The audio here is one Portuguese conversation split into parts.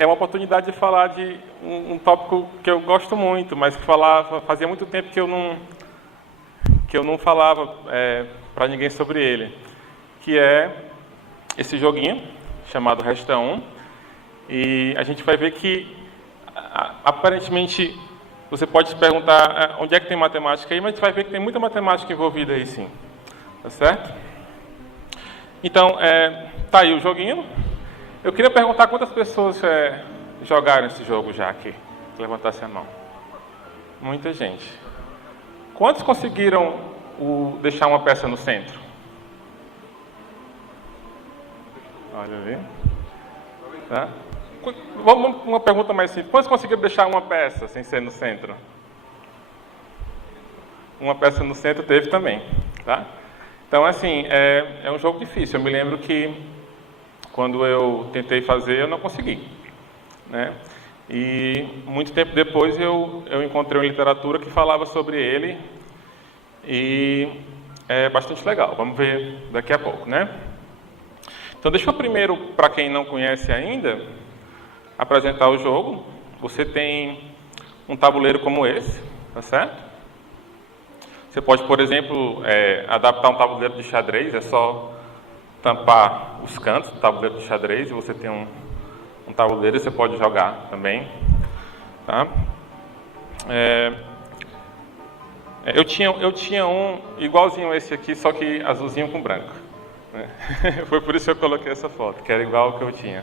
é uma oportunidade de falar de um tópico que eu gosto muito, mas que fazia muito tempo que eu não falava para ninguém sobre ele, que é esse joguinho chamado Resta 1. E a gente vai ver que, aparentemente, você pode se perguntar onde é que tem matemática aí, mas a gente vai ver que tem muita matemática envolvida aí, sim. Tá certo? Então, tá aí o joguinho. Eu queria perguntar quantas pessoas jogaram esse jogo já aqui. Levantasse a mão. Muita gente. Quantos conseguiram deixar uma peça no centro? Olha ali. Tá? Vamos uma pergunta mais simples. Quantos conseguiram deixar uma peça sem ser no centro? Uma peça no centro teve também. Tá? Então, assim, é um jogo difícil. Eu me lembro que, quando eu tentei fazer, eu não consegui. Né? E, muito tempo depois, eu encontrei uma literatura que falava sobre ele. E é bastante legal. Vamos ver daqui a pouco, né? Então, deixa eu primeiro, para quem não conhece ainda, apresentar o jogo. Você tem um tabuleiro como esse, tá certo? Você pode, por exemplo, adaptar um tabuleiro de xadrez, é só tampar os cantos do tabuleiro de xadrez e você tem um tabuleiro e você pode jogar também. Tá? Eu tinha um igualzinho a esse aqui, só que azulzinho com branco. Né? Foi por isso que eu coloquei essa foto, que era igual ao que eu tinha.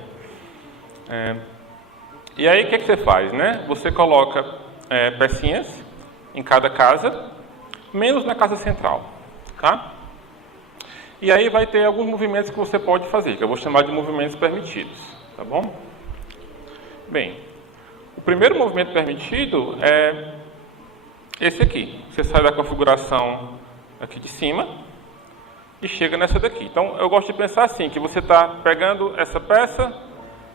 E aí, o que você faz? Né? Você coloca pecinhas em cada casa, menos na casa central. Tá? E aí vai ter alguns movimentos que você pode fazer, que eu vou chamar de movimentos permitidos. Tá bom? Bem, o primeiro movimento permitido é esse aqui. Você sai da configuração aqui de cima e chega nessa daqui. Então, eu gosto de pensar assim, que você está pegando essa peça,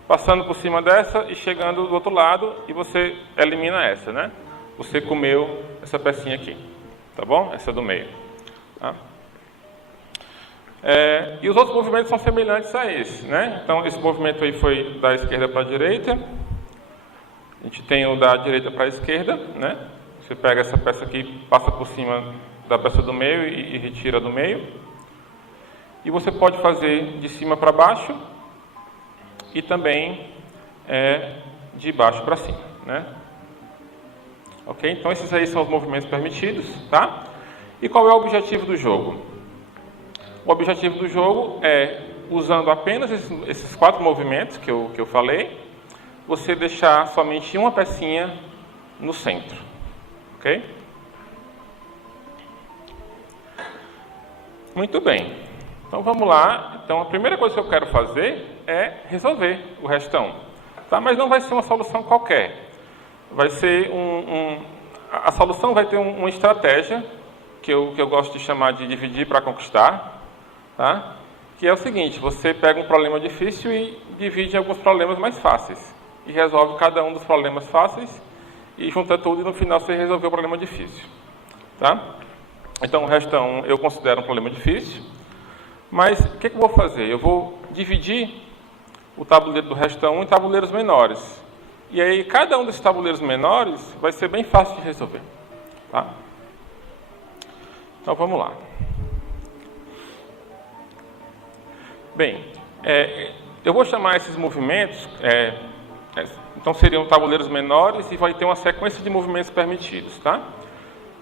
passando por cima dessa e chegando do outro lado e você elimina essa, né? Você comeu essa pecinha aqui, tá bom? Essa do meio. Tá? E os outros movimentos são semelhantes a esse, né? Então, esse movimento aí foi da esquerda para a direita. A gente tem o da direita para a esquerda, né? Você pega essa peça aqui, passa por cima da peça do meio e retira do meio. E você pode fazer de cima para baixo e também de baixo para cima, né? Ok? Então, esses aí são os movimentos permitidos, tá? E qual é o objetivo do jogo? O objetivo do jogo é, usando apenas esses 4 movimentos que eu falei, você deixar somente uma pecinha no centro. Ok? Muito bem. Então, vamos lá. Então, a primeira coisa que eu quero fazer é resolver o restão. Tá? Mas não vai ser uma solução qualquer. Vai ser a solução vai ter uma estratégia que eu gosto de chamar de dividir para conquistar. Tá? Que é o seguinte, você pega um problema difícil e divide em alguns problemas mais fáceis. E resolve cada um dos problemas fáceis e junta tudo e no final você resolveu o problema difícil. Tá? Então, o restão eu considero um problema difícil. Mas o que eu vou fazer? Eu vou dividir o tabuleiro do restão em tabuleiros menores. E aí, cada um desses tabuleiros menores vai ser bem fácil de resolver. Tá? Então, vamos lá. Bem, eu vou chamar esses movimentos, então seriam tabuleiros menores e vai ter uma sequência de movimentos permitidos, tá?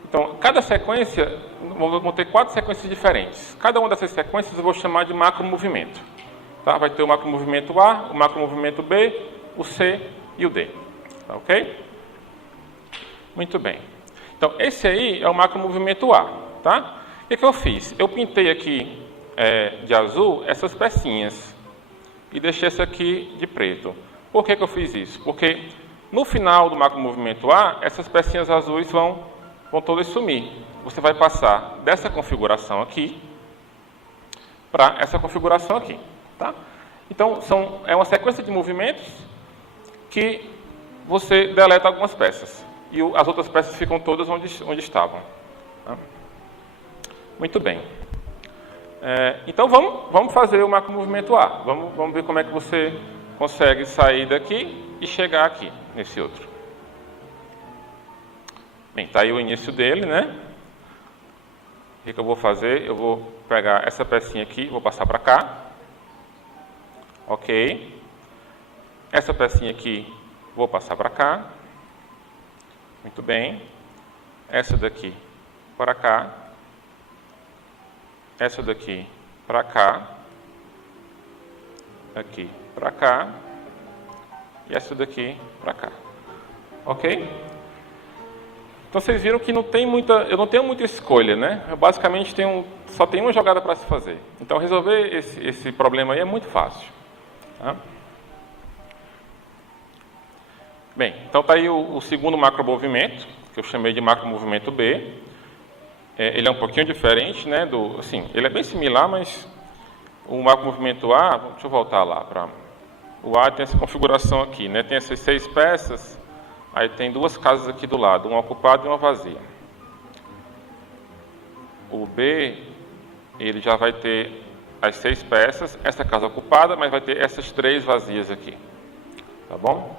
Então, cada sequência, vão ter 4 sequências diferentes. Cada uma dessas sequências eu vou chamar de macromovimento. Tá? Vai ter o macromovimento A, o macromovimento B, o C e o D. Tá, ok? Muito bem. Então, esse aí é o macromovimento A. Tá? O que eu fiz? Eu pintei aqui de azul essas pecinhas e deixei essa aqui de preto. Por que eu fiz isso? Porque no final do macromovimento A, essas pecinhas azuis vão todas sumir. Você vai passar dessa configuração aqui para essa configuração aqui. Tá? Então, é uma sequência de movimentos que você deleta algumas peças. E as outras peças ficam todas onde estavam. Tá? Muito bem. Então, vamos fazer o macromovimento A. Vamos ver como é que você consegue sair daqui e chegar aqui, nesse outro. Bem, está aí o início dele, né? O que eu vou fazer? Eu vou pegar essa pecinha aqui, vou passar para cá. Ok. Essa pecinha aqui, vou passar para cá. Muito bem. Essa daqui para cá. Essa daqui para cá. Aqui para cá. E essa daqui para cá. Ok? Então vocês viram que eu não tenho muita escolha, né? Eu basicamente só tenho uma jogada para se fazer. Então resolver esse problema aí é muito fácil. Tá? Bem, então está aí o segundo macromovimento, que eu chamei de macromovimento B. Ele é um pouquinho diferente, né? Assim, ele é bem similar, mas o macromovimento A, deixa eu voltar lá para o A, tem essa configuração aqui, né? Tem essas 6 peças. Aí tem 2 casas aqui do lado, uma ocupada e uma vazia. O B, ele já vai ter as 6 peças, essa casa ocupada, mas vai ter essas 3 vazias aqui. Tá bom?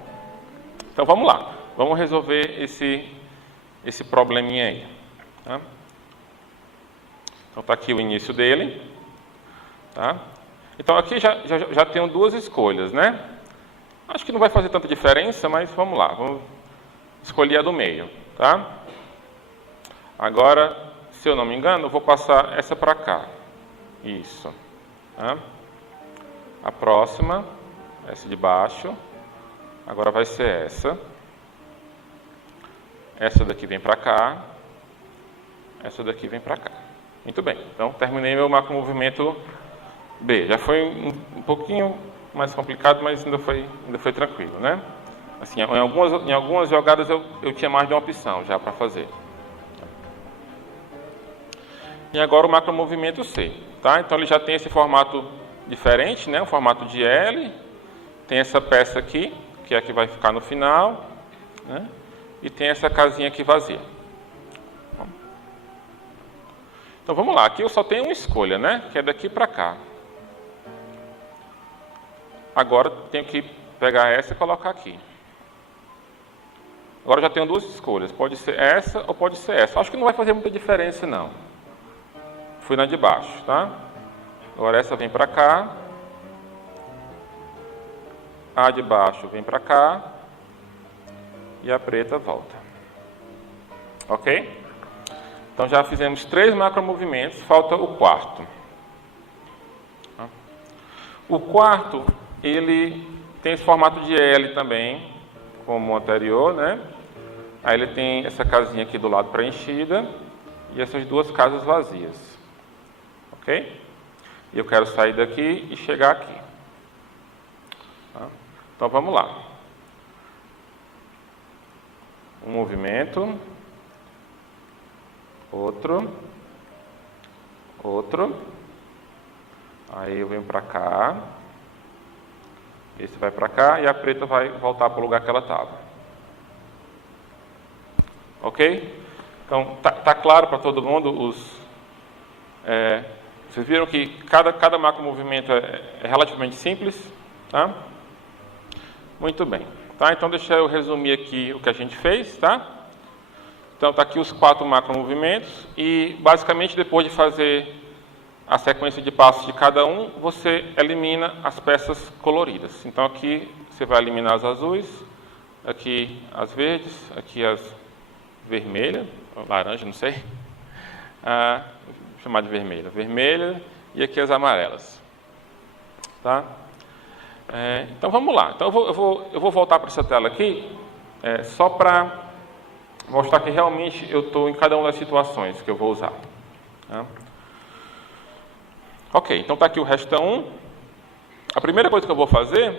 Então vamos lá, vamos resolver esse probleminha aí. Tá? Então está aqui o início dele. Tá? Então aqui já tenho 2 escolhas, né? Acho que não vai fazer tanta diferença, mas vamos lá, vamos escolher a do meio, tá? Agora, se eu não me engano, eu vou passar essa para cá. Isso. Tá? A próxima, essa de baixo. Agora vai ser essa. Essa daqui vem para cá. Essa daqui vem para cá. Muito bem. Então, terminei meu macromovimento B. Já foi um pouquinho mais complicado, mas ainda foi tranquilo, né? Assim, em algumas jogadas eu tinha mais de uma opção já para fazer. E agora o macromovimento C, tá? Então ele já tem esse formato diferente, né? Um formato de L. Tem essa peça aqui, que é a que vai ficar no final, né? E tem essa casinha aqui vazia. Então vamos lá, aqui eu só tenho uma escolha, né? Que é daqui para cá. Agora tenho que pegar essa e colocar aqui. Agora já tenho 2 escolhas, pode ser essa ou pode ser essa. Acho que não vai fazer muita diferença não. Fui na de baixo, tá? Agora essa vem para cá. A de baixo vem para cá. E a preta volta. Ok? Então já fizemos 3 macromovimentos, falta o quarto. O quarto, ele tem esse formato de L também, como o anterior, né? Aí ele tem essa casinha aqui do lado preenchida e essas 2 casas vazias. Ok? E eu quero sair daqui e chegar aqui. Tá? Então vamos lá. Um movimento. Outro. Outro. Aí eu venho para cá. Esse vai para cá e a preta vai voltar para o lugar que ela estava. Ok? Então, tá claro para todo mundo vocês viram que cada macromovimento é relativamente simples, tá? Muito bem. Tá? Então, deixa eu resumir aqui o que a gente fez, tá? Então, tá aqui os 4 macromovimentos e, basicamente, depois de fazer a sequência de passos de cada um, você elimina as peças coloridas. Então, aqui você vai eliminar as azuis, aqui as verdes, aqui as vermelhas, laranja, não sei. Vou chamar de vermelha. Vermelha e aqui as amarelas. Tá? Então, vamos lá. Então, eu vou voltar para essa tela aqui, só para mostrar que realmente eu estou em cada uma das situações que eu vou usar. Tá? Ok, então está aqui o resta 1. A primeira coisa que eu vou fazer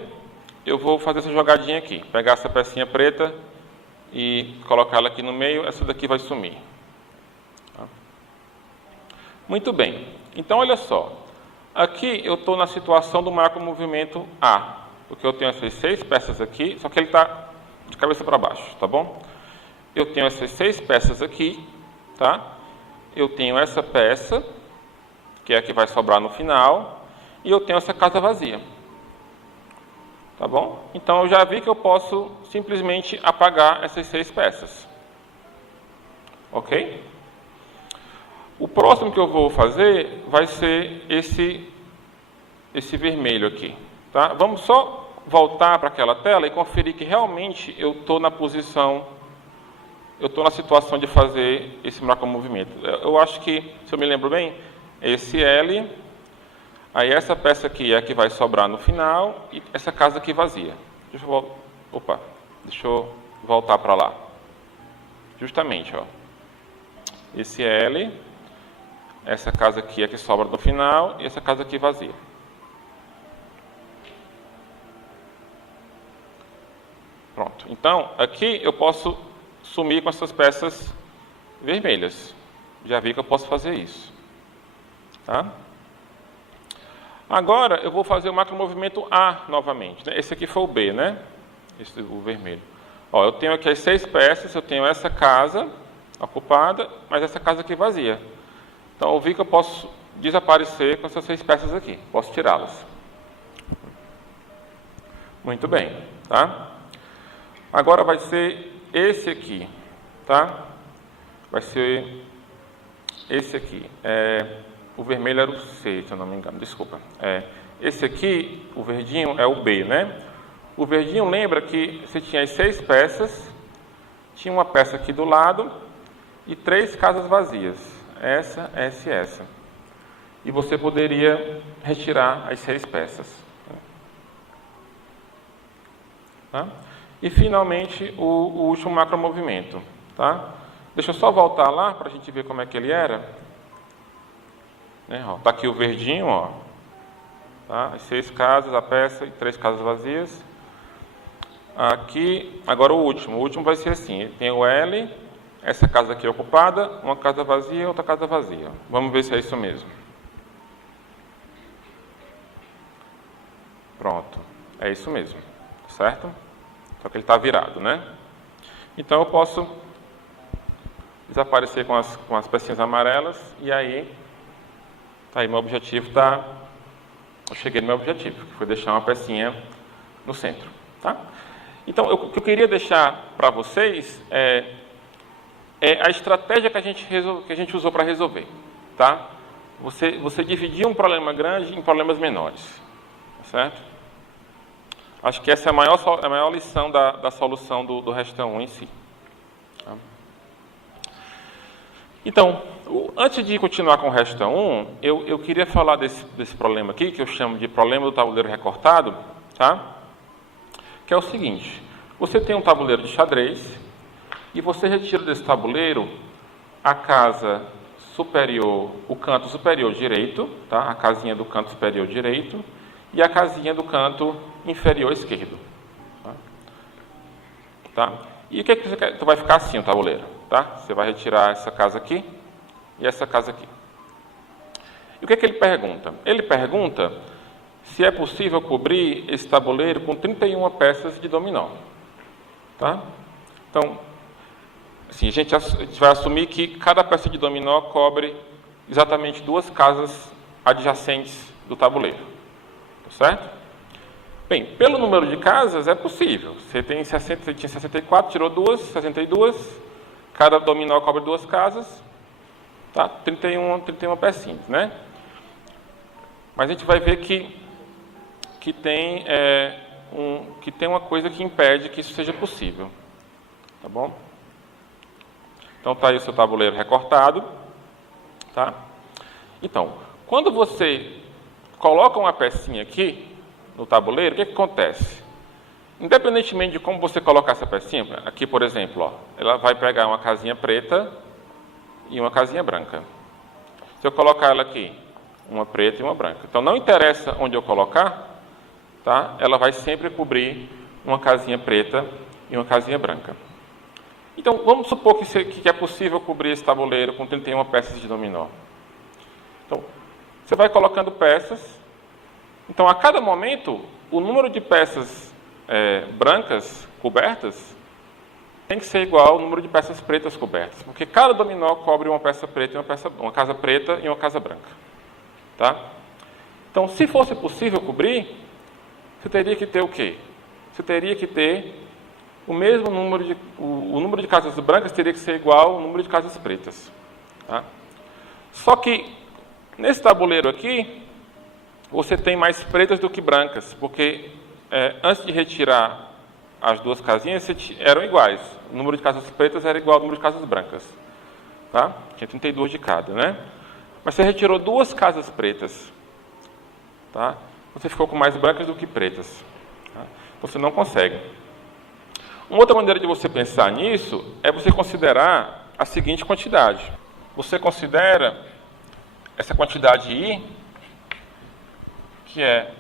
essa jogadinha aqui. Pegar essa pecinha preta e colocar ela aqui no meio. Essa daqui vai sumir. Tá? Muito bem. Então, olha só. Aqui eu estou na situação do macromovimento A. Porque eu tenho essas 6 peças aqui, só que ele está de cabeça para baixo, tá bom? Eu tenho essas 6 peças aqui, tá? Eu tenho essa peça, que é a que vai sobrar no final, e eu tenho essa casa vazia. Tá bom? Então, eu já vi que eu posso simplesmente apagar essas 6 peças. Ok? O próximo que eu vou fazer vai ser esse vermelho aqui. Tá? Vamos só voltar para aquela tela e conferir que realmente eu estou na posição, eu estou na situação de fazer esse macromovimento. Eu acho que, se eu me lembro bem, esse L, aí essa peça aqui é a que vai sobrar no final e essa casa aqui vazia. Deixa eu voltar para lá. Justamente, ó. Esse L, essa casa aqui é a que sobra no final e essa casa aqui vazia. Pronto. Então, aqui eu posso sumir com essas peças vermelhas. Já vi que eu posso fazer isso. Tá? Agora, eu vou fazer o macromovimento A novamente. Né? Esse aqui foi o B, né? O vermelho. Ó, eu tenho aqui as 6 peças, eu tenho essa casa ocupada, mas essa casa aqui vazia. Então, eu vi que eu posso desaparecer com essas 6 peças aqui. Posso tirá-las. Muito bem. Tá? Agora vai ser esse aqui, tá? Vai ser esse aqui. O vermelho era o C, se eu não me engano, desculpa. Esse aqui, o verdinho, é o B, né? O verdinho lembra que você tinha as 6 peças, tinha uma peça aqui do lado e 3 casas vazias. Essa, essa e essa. E você poderia retirar as 6 peças. Tá? E, finalmente, o último macromovimento. Tá? Deixa eu só voltar lá para a gente ver como é que ele era. Está aqui o verdinho, ó. Tá? As 6 casas, a peça e 3 casas vazias. Aqui, agora o último vai ser assim. Tem o L, essa casa aqui é ocupada, uma casa vazia e outra casa vazia. Vamos ver se é isso mesmo. Pronto, é isso mesmo. Certo? Só que ele está virado, né? Então, eu posso desaparecer com as pecinhas amarelas e aí meu objetivo está... Eu cheguei no meu objetivo, que foi deixar uma pecinha no centro. Tá? Então, o que eu queria deixar para vocês é a estratégia que a gente usou para resolver. Tá? Você dividir um problema grande em problemas menores. Certo? Acho que essa é a maior lição da solução do Resta 1 em si. Tá? Então, antes de continuar com o Resta 1, eu queria falar desse problema aqui, que eu chamo de problema do tabuleiro recortado, tá? Que é o seguinte: você tem um tabuleiro de xadrez e você retira desse tabuleiro a casa superior, o canto superior direito, tá? A casinha do canto superior direito, e a casinha do canto inferior esquerdo. Tá? E o que você quer? Então vai ficar assim o tabuleiro. Tá? Você vai retirar essa casa aqui e essa casa aqui. E o que ele pergunta? Ele pergunta se é possível cobrir esse tabuleiro com 31 peças de dominó. Tá? Então, assim, a gente vai assumir que cada peça de dominó cobre exatamente 2 casas adjacentes do tabuleiro. Certo? Bem, pelo número de casas é possível. Você tinha 64, tirou 2, 62. Cada dominó cobre 2 casas. Tá? 31 pecinhas, né? Mas a gente vai ver que tem uma coisa que impede que isso seja possível. Tá bom? Então, está aí o seu tabuleiro recortado. Tá? Então, quando você coloca uma pecinha aqui no tabuleiro, o que acontece? Independentemente de como você colocar essa pecinha, aqui, por exemplo, ó, ela vai pegar uma casinha preta e uma casinha branca. Se eu colocar ela aqui, uma preta e uma branca. Então, não interessa onde eu colocar, tá? Ela vai sempre cobrir uma casinha preta e uma casinha branca. Então, vamos supor que é possível cobrir esse tabuleiro com 31 peças de dominó. Então, você vai colocando peças. Então, a cada momento, o número de peças brancas cobertas tem que ser igual ao número de peças pretas cobertas, porque cada dominó cobre uma peça preta e uma casa preta e uma casa branca. Tá? Então, se fosse possível cobrir, você teria que ter o quê? você teria que ter o mesmo número de... O número de casas brancas teria que ser igual ao número de casas pretas. Tá? Só que, nesse tabuleiro aqui, você tem mais pretas do que brancas, porque antes de retirar as duas casinhas, eram iguais. O número de casas pretas era igual ao número de casas brancas. Tá? Tinha 32 de cada, né? Mas você retirou duas casas pretas. Tá? Você ficou com mais brancas do que pretas. Tá? Então, você não consegue. Uma outra maneira de você pensar nisso é você considerar a seguinte quantidade. Você considera essa quantidade I, que é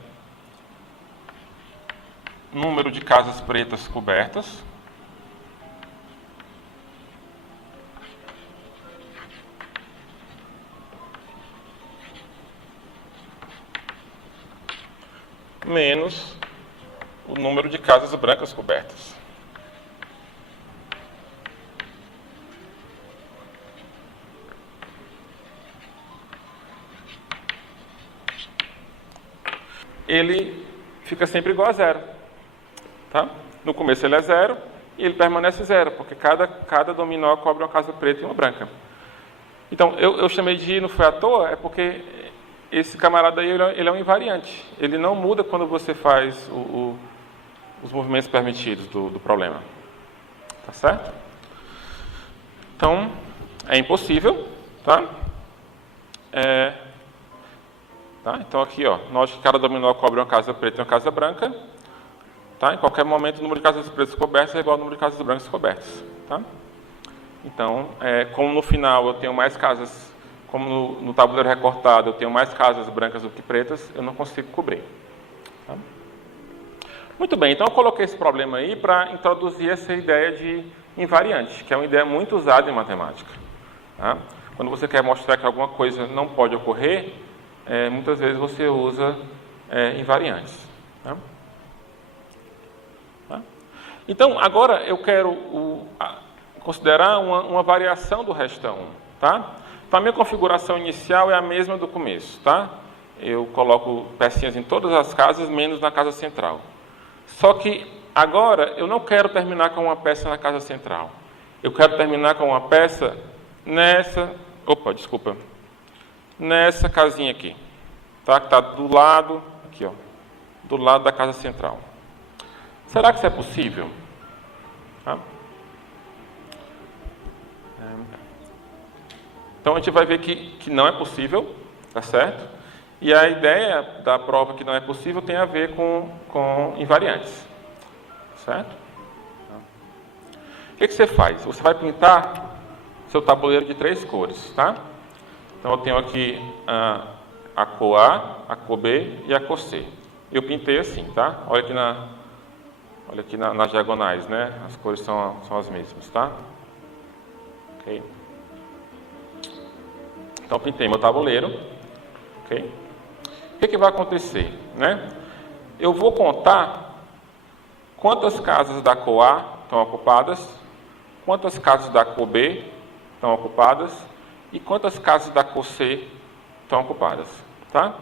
número de casas pretas cobertas, menos o número de casas brancas cobertas. Ele fica sempre igual a zero. Tá? No começo ele é zero e ele permanece zero, porque cada dominó cobre uma casa preta e uma branca. Então, eu chamei de I, não foi à toa, é porque esse camarada aí ele é um invariante. Ele não muda quando você faz os movimentos permitidos do problema. Tá certo? Então, é impossível. Tá? Tá? Então, aqui, ó, nós que cada dominó cobre uma casa preta e uma casa branca. Tá? Em qualquer momento, o número de casas pretas cobertas é igual ao número de casas brancas cobertas. Tá? Então, como no final eu tenho mais casas, como no tabuleiro recortado eu tenho mais casas brancas do que pretas, eu não consigo cobrir. Tá? Muito bem, então eu coloquei esse problema aí para introduzir essa ideia de invariante, que é uma ideia muito usada em matemática. Tá? Quando você quer mostrar que alguma coisa não pode ocorrer, muitas vezes você usa invariantes. Tá? Tá? Então, agora eu quero considerar uma variação do resta 1. Tá? Então, a minha configuração inicial é a mesma do começo. Tá? Eu coloco pecinhas em todas as casas, menos na casa central. Só que agora eu não quero terminar com uma peça na casa central. Eu quero terminar com uma peça nessa casinha aqui. Tá? Que está do lado, aqui, ó, do lado da casa central. Será que isso é possível? Tá? Então, a gente vai ver que não é possível, tá certo? E a ideia da prova que não é possível tem a ver com invariantes, certo? O que você faz? Você vai pintar seu tabuleiro de 3 cores, tá? Então, eu tenho aqui a cor A, a cor B e a cor C. Eu pintei assim, tá? Olha aqui nas diagonais, né? As cores são as mesmas, tá? Ok? Então, pintei meu tabuleiro. Ok? O que vai acontecer, né? Eu vou contar quantas casas da cor A estão ocupadas, quantas casas da cor B estão ocupadas e quantas casas da cor C estão ocupadas, tá?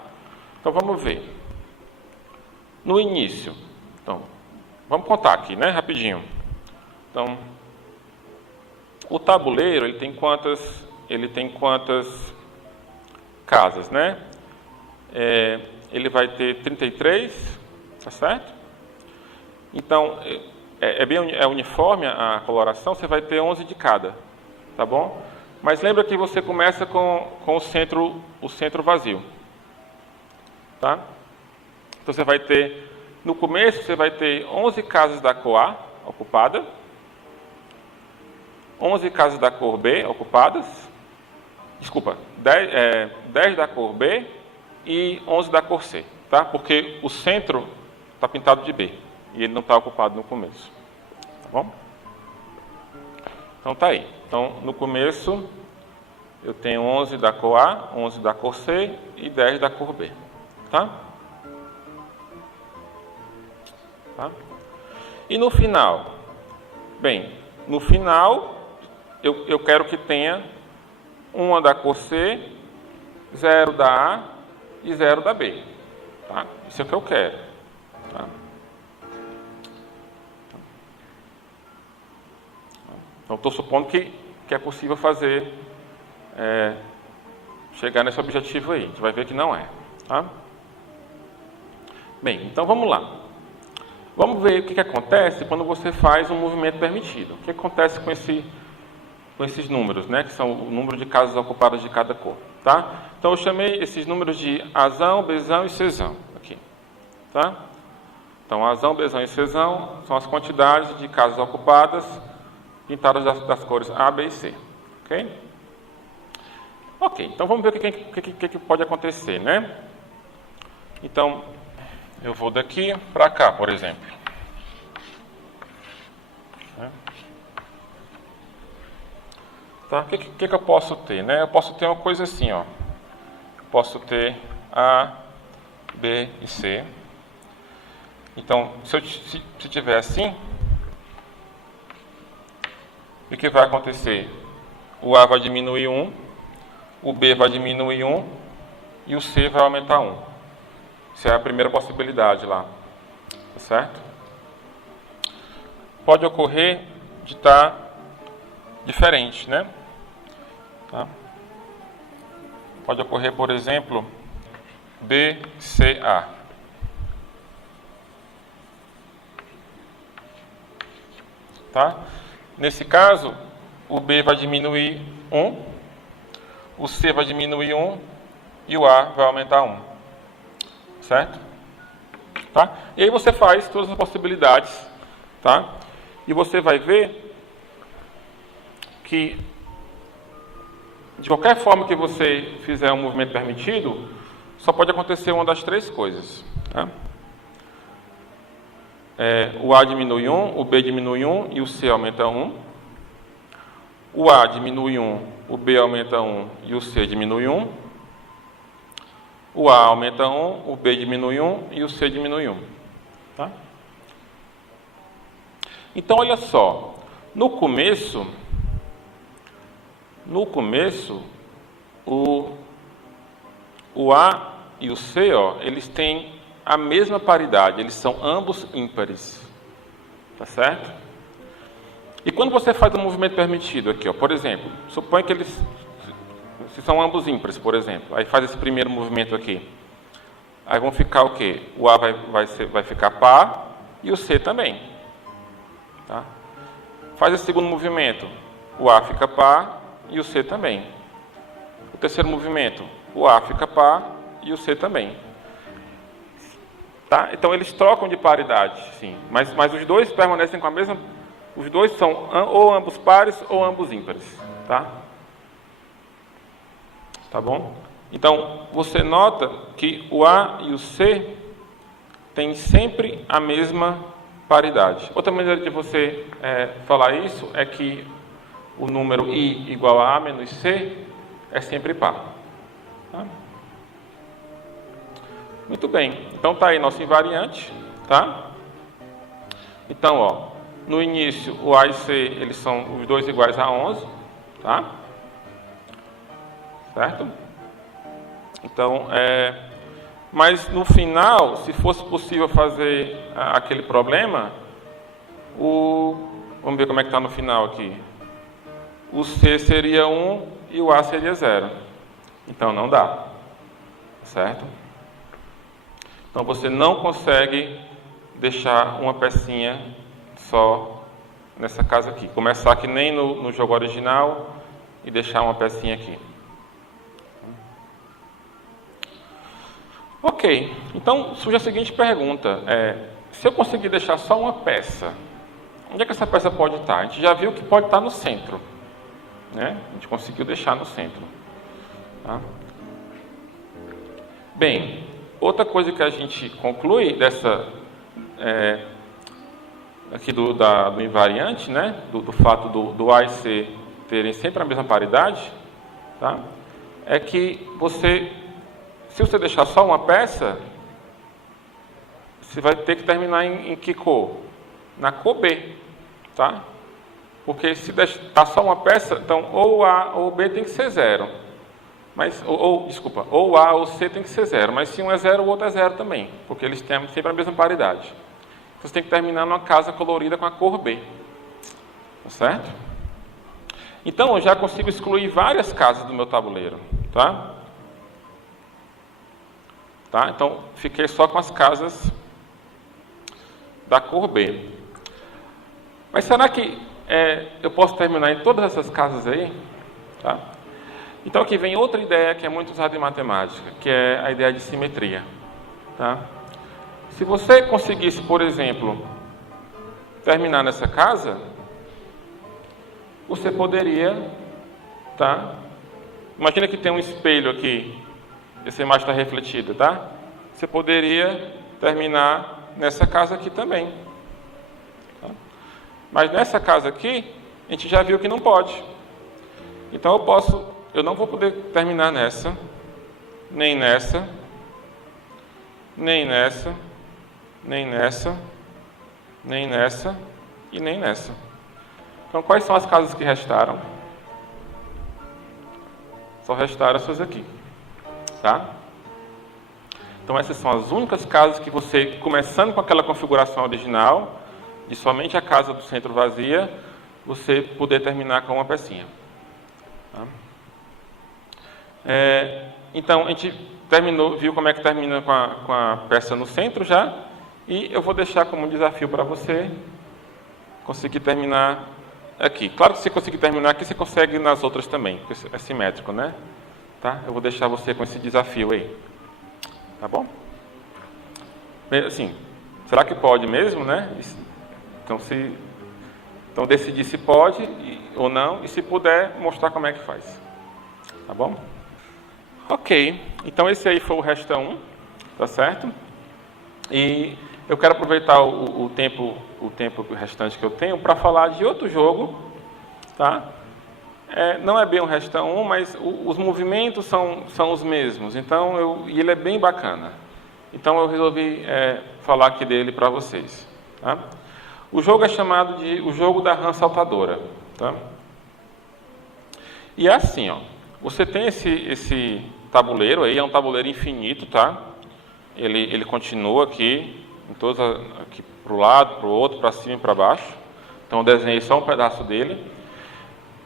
Então, vamos ver. No início, então, vamos contar aqui, né, rapidinho. Então, o tabuleiro, ele tem quantas casas, né? Ele vai ter 33, tá certo? Então, é uniforme a coloração, você vai ter 11 de cada, tá bom? Mas lembra que você começa com o centro vazio, tá? Então, você vai ter, no começo, você vai ter 11 casas da cor A ocupada, 11 casas da cor B ocupadas, 10 da cor B e 11 da cor C, tá? Porque o centro está pintado de B e ele não está ocupado no começo, tá bom? Então, tá aí. Então, no começo, eu tenho 11 da cor A, 11 da cor C e 10 da cor B, tá? Tá? E no final? Bem, no final, eu quero que tenha uma da cor C, 0 da A e 0 da B. Tá? Isso é o que eu quero. Tá? Então, estou supondo que é possível fazer, chegar nesse objetivo aí. A gente vai ver que não é. Tá? Bem, então vamos lá. Vamos ver o que acontece quando você faz um movimento permitido. O que acontece com esses números, né? Que são o número de casas ocupadas de cada cor. Tá? Então, eu chamei esses números de Azão, Bzão e Czão. Aqui. Tá? Então, Azão, Bzão e Czão são as quantidades de casas ocupadas pintadas das cores A, B e C. Ok? Ok, então vamos ver o que pode acontecer, né? Então, eu vou daqui para cá, por exemplo. Tá? O que eu posso ter, né? Eu posso ter uma coisa assim, ó. Posso ter A, B e C. Então, se tiver assim, o que vai acontecer? O A vai diminuir 1, o B vai diminuir 1 e o C vai aumentar 1. Essa é a primeira possibilidade lá. Tá certo? Pode ocorrer de estar diferente, né? Tá? Pode ocorrer, por exemplo, BCA. Tá? Nesse caso, o B vai diminuir 1, o C vai diminuir 1 e o A vai aumentar 1. Certo? Tá? E aí você faz todas as possibilidades, tá? E você vai ver que, de qualquer forma que você fizer um movimento permitido, só pode acontecer uma das três coisas. Tá? O A diminui 1, o B diminui 1 e o C aumenta 1. O A diminui 1, o B aumenta 1 e o C diminui 1. O A aumenta 1, o B diminui 1 e o C diminui 1. Tá? Então, olha só. No começo, o A e o C, ó, eles têm a mesma paridade, eles são ambos ímpares. Tá certo? E quando você faz um movimento permitido aqui, ó, por exemplo, suponha que eles se são ambos ímpares, por exemplo, aí faz esse primeiro movimento aqui. Aí vão ficar o quê? O A vai ficar par e o C também. Tá? Faz esse segundo movimento, o A fica par e o C também. O terceiro movimento, o A fica par e o C também. Tá? Então eles trocam de paridade, sim, mas os dois permanecem com a mesma. Os dois são ou ambos pares ou ambos ímpares. Tá? Tá bom? Então, você nota que o A e o C têm sempre a mesma paridade. Outra maneira de você falar isso é que o número I igual a A menos C é sempre par. Tá? Muito bem. Então, está aí nosso invariante. Tá? Então, ó, no início, o A e C eles são os dois iguais a 11. Tá? Certo? Então, mas no final, se fosse possível fazer aquele problema, vamos ver como é que está no final aqui. O C seria 1 e o A seria 0. Então, não dá. Certo? Então, você não consegue deixar uma pecinha só nessa casa aqui. Começar que nem no jogo original e deixar uma pecinha aqui. Ok, então surge a seguinte pergunta, se eu conseguir deixar só uma peça, onde é que essa peça pode estar? A gente já viu que pode estar no centro, né? A gente conseguiu deixar no centro. Tá? Bem, outra coisa que a gente conclui aqui do invariante, né? do fato do A e C terem sempre a mesma paridade, tá? É que se você deixar só uma peça, você vai ter que terminar em que cor? Na cor B, tá? Porque se deixar só uma peça, então ou o A ou o B tem que ser 0. Mas, ou o A ou o C tem que ser 0. Mas se um é 0, o outro é 0 também, porque eles têm sempre a mesma paridade. Então, você tem que terminar numa casa colorida com a cor B. Tá certo? Então, eu já consigo excluir várias casas do meu tabuleiro, tá? Então, fiquei só com as casas da cor B. Mas será que eu posso terminar em todas essas casas aí? Tá? Então, aqui vem outra ideia que é muito usada em matemática, que é a ideia de simetria. Tá? Se você conseguisse, por exemplo, terminar nessa casa, você poderia, tá? Imagina que tem um espelho aqui, essa imagem está refletida, tá? Você poderia terminar nessa casa aqui também. Tá? Mas nessa casa aqui, a gente já viu que não pode. Então eu não vou poder terminar nessa, nem nessa, nem nessa, nem nessa, nem nessa e nem nessa. Então, quais são as casas que restaram? Só restaram essas aqui. Tá? Então, essas são as únicas casas que você, começando com aquela configuração original, de somente a casa do centro vazia, você poder terminar com uma pecinha. Tá? Então, a gente viu como é que termina com a peça no centro já, e eu vou deixar como um desafio para você conseguir terminar aqui. Claro que se você conseguir terminar aqui, você consegue nas outras também, porque é simétrico, né? Tá? Eu vou deixar você com esse desafio aí. Tá bom? Assim, será que pode mesmo, né? Então decidir se pode ou não, e se puder, mostrar como é que faz. Tá bom? Ok. Então esse aí foi o Resta 1, tá certo? E eu quero aproveitar o tempo restante que eu tenho para falar de outro jogo, tá? Não é bem um Resta 1, mas os movimentos são os mesmos, então e ele é bem bacana. Então eu resolvi falar aqui dele para vocês. Tá? O jogo é chamado de o jogo da rã saltadora. Tá? E é assim, ó, você tem esse tabuleiro aí, é um tabuleiro infinito, tá? Ele continua aqui, aqui para o lado, para o outro, para cima e para baixo. Então eu desenhei só um pedaço dele.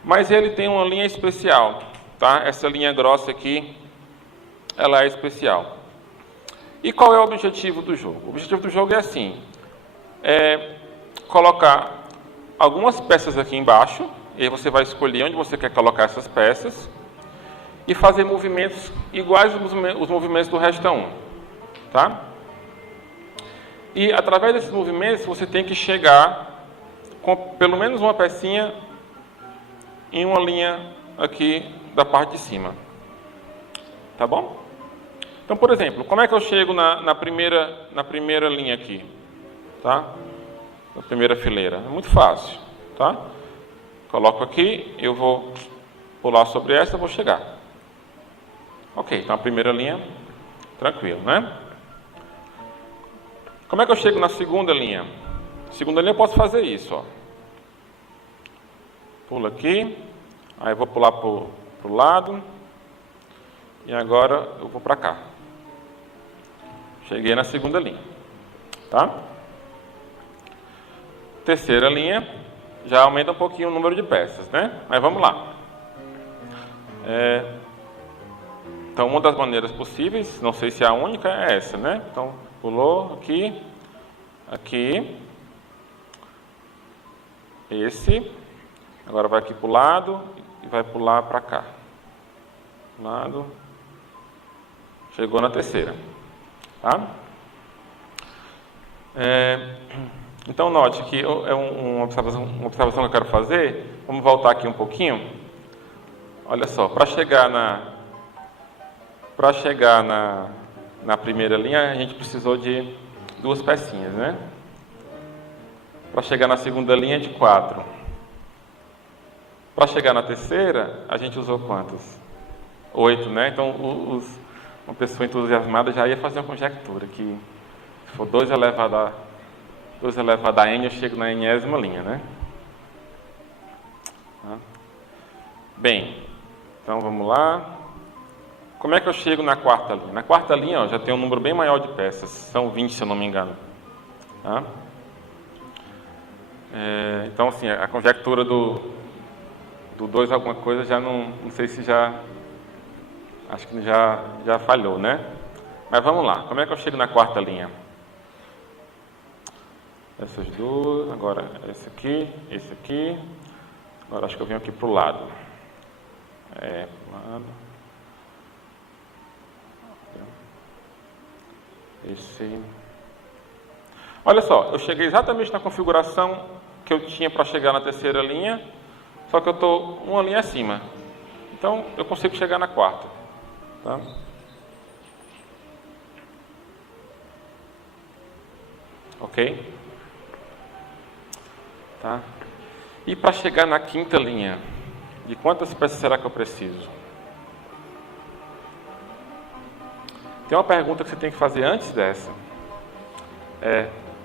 Mas ele tem uma linha especial, tá? Essa linha grossa aqui, ela é especial. E qual é o objetivo do jogo? O objetivo do jogo é assim, colocar algumas peças aqui embaixo, e aí você vai escolher onde você quer colocar essas peças, e fazer movimentos iguais aos movimentos do Resta 1, tá? E através desses movimentos, você tem que chegar com pelo menos uma pecinha em uma linha aqui da parte de cima. Tá bom? Então, por exemplo, como é que eu chego na primeira linha aqui? Tá? Na primeira fileira. É muito fácil. Tá? Coloco aqui, eu vou pular sobre essa e vou chegar. Ok, então a primeira linha, tranquilo, né? Como é que eu chego na segunda linha? Segunda linha eu posso fazer isso, ó. Pulo aqui, aí eu vou pular para o lado, e agora eu vou para cá. Cheguei na segunda linha. Tá? Terceira linha, já aumenta um pouquinho o número de peças, né? Mas vamos lá. Então, uma das maneiras possíveis, não sei se a única, é essa, né? Então, pulou aqui, aqui, esse, agora vai aqui para o lado e vai pular para cá. Lado, chegou na terceira. Tá? Então, note que é uma observação que eu quero fazer. Vamos voltar aqui um pouquinho. Olha só, para chegar na primeira linha, a gente precisou de 2 pecinhas, né? Para chegar na segunda linha, de 4. Para chegar na terceira, a gente usou quantas? 8, né? Então, uma pessoa entusiasmada já ia fazer uma conjectura, que se for 2 elevado a n, eu chego na enésima linha, né? Bem, então vamos lá. Como é que eu chego na quarta linha? Na quarta linha, ó, já tem um número bem maior de peças, são 20, se eu não me engano. Tá? Então, assim, a conjectura do 2 alguma coisa, já não sei se já... Acho que já falhou, né? Mas vamos lá. Como é que eu chego na quarta linha? Essas duas, agora esse aqui. Agora acho que eu venho aqui para o lado. Pro lado. Esse. Olha só, eu cheguei exatamente na configuração que eu tinha para chegar na terceira linha, só que eu estou uma linha acima. Então, eu consigo chegar na quarta. Tá? Ok? Tá? E para chegar na quinta linha, de quantas peças será que eu preciso? Tem uma pergunta que você tem que fazer antes dessa.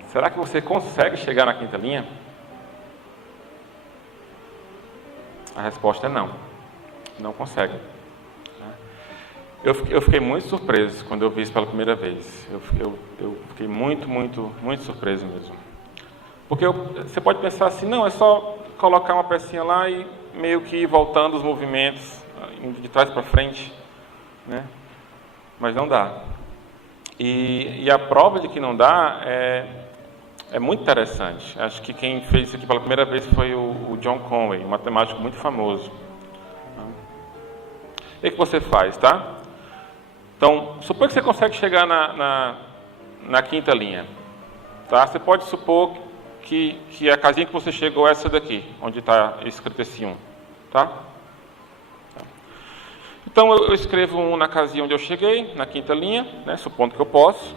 Será que você consegue chegar na quinta linha? A resposta é não. Não consegue. Eu fiquei muito surpreso quando eu vi isso pela primeira vez. Eu fiquei muito surpreso mesmo. Porque você pode pensar assim, não, é só colocar uma pecinha lá e meio que ir voltando os movimentos de trás para frente, né? Mas não dá. E a prova de que não dá é muito interessante. Acho que quem fez isso aqui pela primeira vez foi o John Conway, um matemático muito famoso. O que você faz, tá? Então, supor que você consegue chegar na quinta linha. Tá? Você pode supor que a casinha que você chegou é essa daqui, onde está escrito esse 1. Tá? Então, eu escrevo 1 na casinha onde eu cheguei, na quinta linha, né, supondo que eu posso.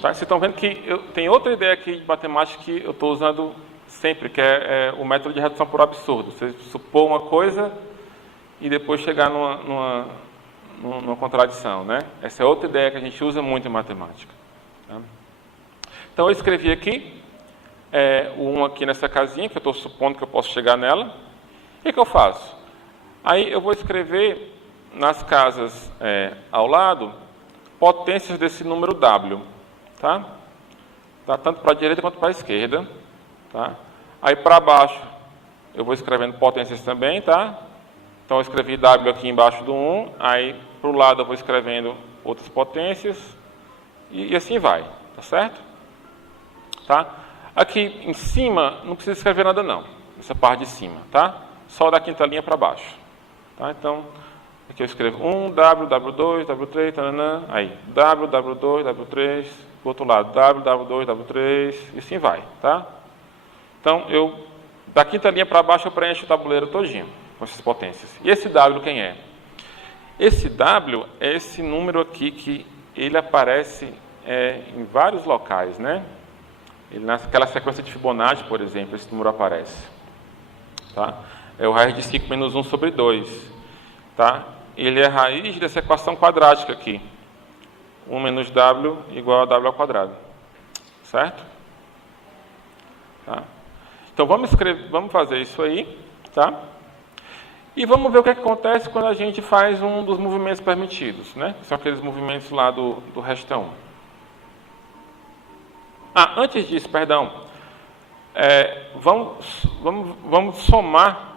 Tá? Vocês estão vendo que tem outra ideia aqui de matemática que eu estou usando sempre, que é o método de redução por absurdo. Você supor uma coisa e depois chegar numa contradição, né? Essa é outra ideia que a gente usa muito em matemática. Tá? Então, eu escrevi aqui, o 1 aqui nessa casinha, que eu estou supondo que eu posso chegar nela. O que eu faço? Aí eu vou escrever nas casas ao lado potências desse número W. Tá? Tá? Tanto para a direita quanto para a esquerda. Tá? Aí para baixo eu vou escrevendo potências também. Tá? Então eu escrevi W aqui embaixo do 1. Aí para o lado eu vou escrevendo outras potências. E assim vai. Tá certo? Tá? Aqui em cima não precisa escrever nada não. Essa parte de cima. Tá? Só da quinta linha para baixo. Tá? Então, aqui eu escrevo 1, W, W2, W3, tananã, aí W, W2, W3, do outro lado W, W2, W3, e assim vai, tá? Então, da quinta linha para baixo eu preencho o tabuleiro todinho, com essas potências. E esse W quem é? Esse W é esse número aqui que ele aparece em vários locais, né? Ele, naquela sequência de Fibonacci, por exemplo, esse número aparece, tá? É o raiz de 5 menos 1 sobre 2. Tá? Ele é a raiz dessa equação quadrática aqui. 1 menos W igual a W ao quadrado. Certo? Tá? Então, vamos fazer isso aí. Tá? E vamos ver o que acontece quando a gente faz um dos movimentos permitidos. Né? Que são aqueles movimentos lá do restão. Antes disso, perdão. Vamos somar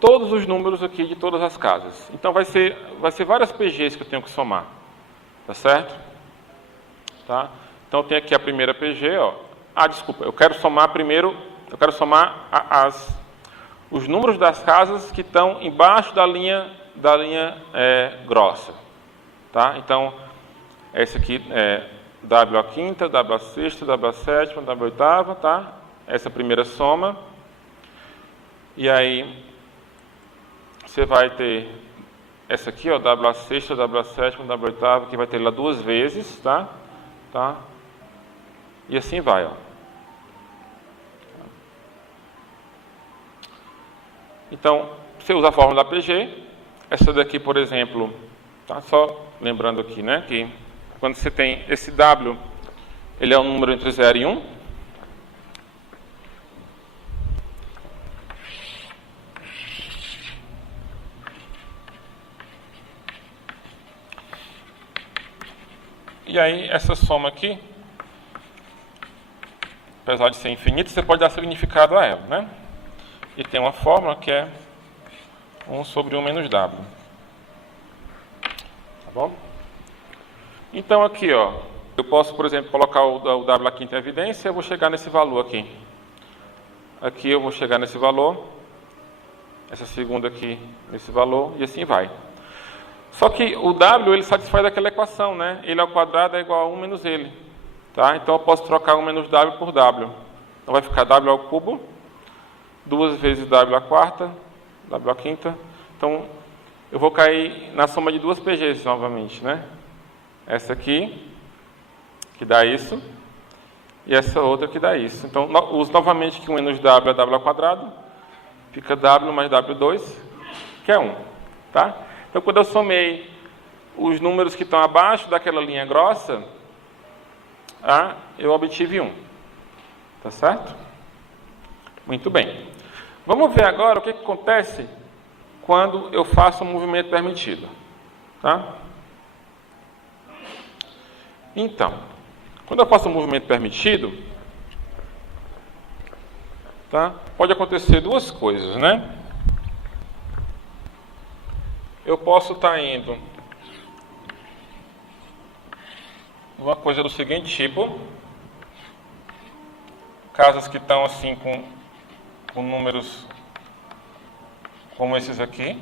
todos os números aqui de todas as casas. Então, vai ser várias PGs que eu tenho que somar. Tá certo? Tá? Então, eu tenho aqui a primeira PG. Ó. Desculpa. Eu quero somar primeiro... Eu quero somar os números das casas que estão embaixo da linha grossa. Tá? Então, esse aqui é W a quinta, W a sexta, W a sétima, W a oitava. Tá? Essa é a primeira soma. E aí... Você vai ter essa aqui, ó, W a sexta, W a sétima, W a oitava, que vai ter lá 2 vezes, tá? E assim vai, ó. Então, você usa a fórmula da PG. Essa daqui, por exemplo, tá? Só lembrando aqui, né, que quando você tem esse W, ele é um número entre 0 e 1. E aí, essa soma aqui, apesar de ser infinita, você pode dar significado a ela, né? e tem uma fórmula que é 1 sobre 1 menos W. Tá bom? Então aqui, ó, eu posso, por exemplo, colocar o W aqui em evidência, eu vou chegar nesse valor aqui. Aqui eu vou chegar nesse valor, essa segunda aqui nesse valor, e assim vai. Só que o W, ele satisfaz aquela equação, né? Ele ao quadrado é igual a 1 menos ele. Tá? Então eu posso trocar 1 menos W por W. Então vai ficar W ao cubo, 2 vezes W à quarta, W à quinta. Então eu vou cair na soma de duas PGs novamente, né? Essa aqui, que dá isso, e essa outra que dá isso. Então uso novamente que 1 menos W é W ao quadrado, fica W mais W2, que é 1. Tá? Então quando eu somei os números que estão abaixo daquela linha grossa, eu obtive 1. Tá certo? Muito bem. Vamos ver agora o que acontece quando eu faço um movimento permitido. Tá? Então, quando eu faço um movimento permitido, tá? Pode acontecer duas coisas, né? Eu posso estar indo uma coisa do seguinte tipo, casas que estão assim com números como esses aqui,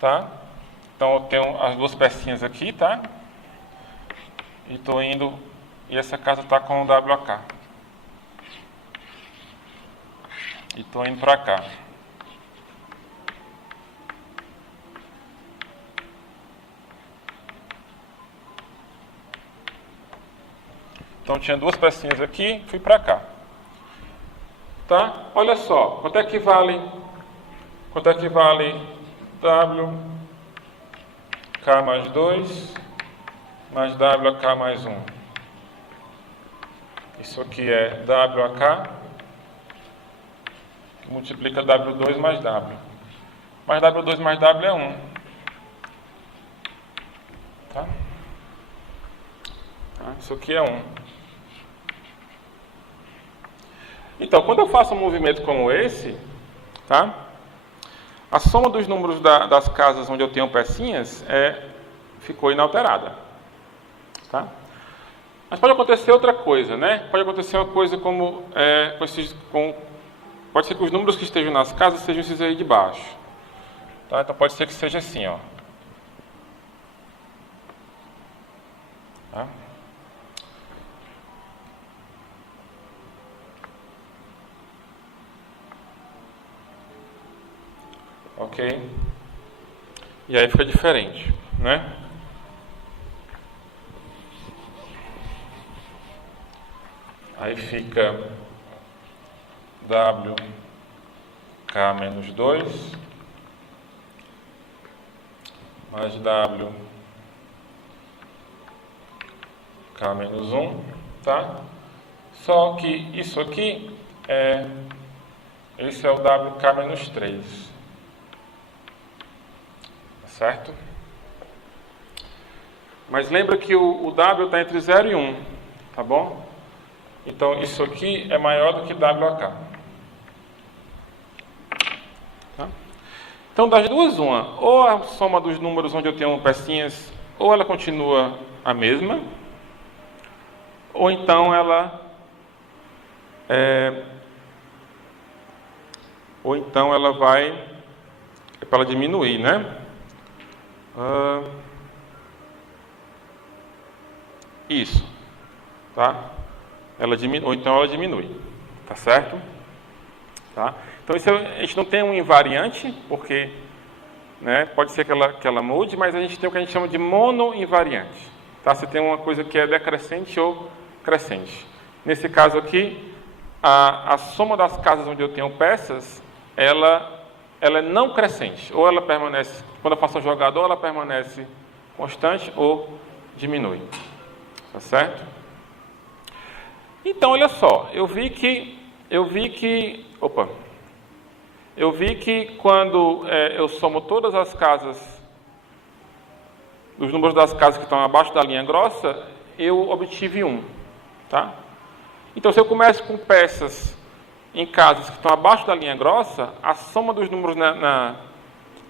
tá? Então eu tenho as duas pecinhas aqui, tá? E estou indo, e essa casa está com o WK. E estou indo para cá. Então tinha duas pecinhas aqui, fui para cá. Tá? Olha só, quanto é que vale W K mais 2 mais WK mais 1? Isso aqui é WK que multiplica W2 mais W. Mas W2 mais W é 1. Tá? Isso aqui é 1. Então, quando eu faço um movimento como esse, tá? A soma dos números das casas onde eu tenho pecinhas ficou inalterada. Tá? Mas pode acontecer outra coisa, né? Pode acontecer uma coisa como... pode ser que os números que estejam nas casas sejam esses aí de baixo. Tá? Então pode ser que seja assim, ó. Tá? Ok? E aí fica diferente, né? Aí fica WK menos 2 mais WK menos 1, tá? Só que isso aqui esse é o WK menos 3. Certo? Mas lembra que o W está entre 0 e 1, tá bom? Então isso aqui é maior do que WK. Tá? Então das duas, uma, ou a soma dos números onde eu tenho pecinhas, ou ela continua a mesma, ou então ela vai para ela diminuir, né? Isso, tá? Ela diminui, ou então ela diminui, tá certo? Tá? Então isso a gente não tem um invariante, porque, né, pode ser que ela mude, mas a gente tem o que a gente chama de monoinvariante. Tá? Você tem uma coisa que é decrescente ou crescente. Nesse caso aqui, a soma das casas onde eu tenho peças, ela é não crescente, ou ela permanece, quando eu faço a jogada, ou ela permanece constante ou diminui. Tá certo? Então, olha só, eu vi que quando eu somo todas as casas, os números das casas que estão abaixo da linha grossa, eu obtive 1, tá? Então, se eu começo com peças em casas que estão abaixo da linha grossa, a soma dos números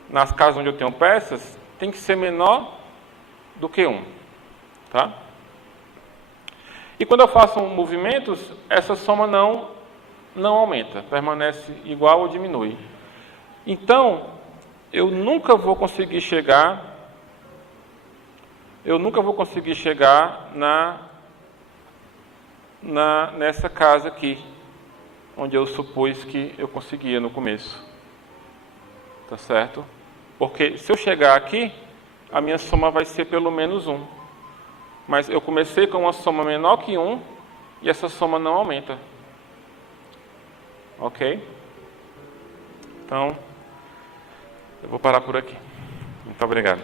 nas casas onde eu tenho peças tem que ser menor do que 1. Tá? E quando eu faço movimentos, essa soma não aumenta, permanece igual ou diminui. Então, eu nunca vou conseguir chegar nessa casa aqui, onde eu supus que eu conseguia no começo. Tá certo? Porque se eu chegar aqui, a minha soma vai ser pelo menos 1. Mas eu comecei com uma soma menor que 1 e essa soma não aumenta. Ok? Então, eu vou parar por aqui. Muito obrigado.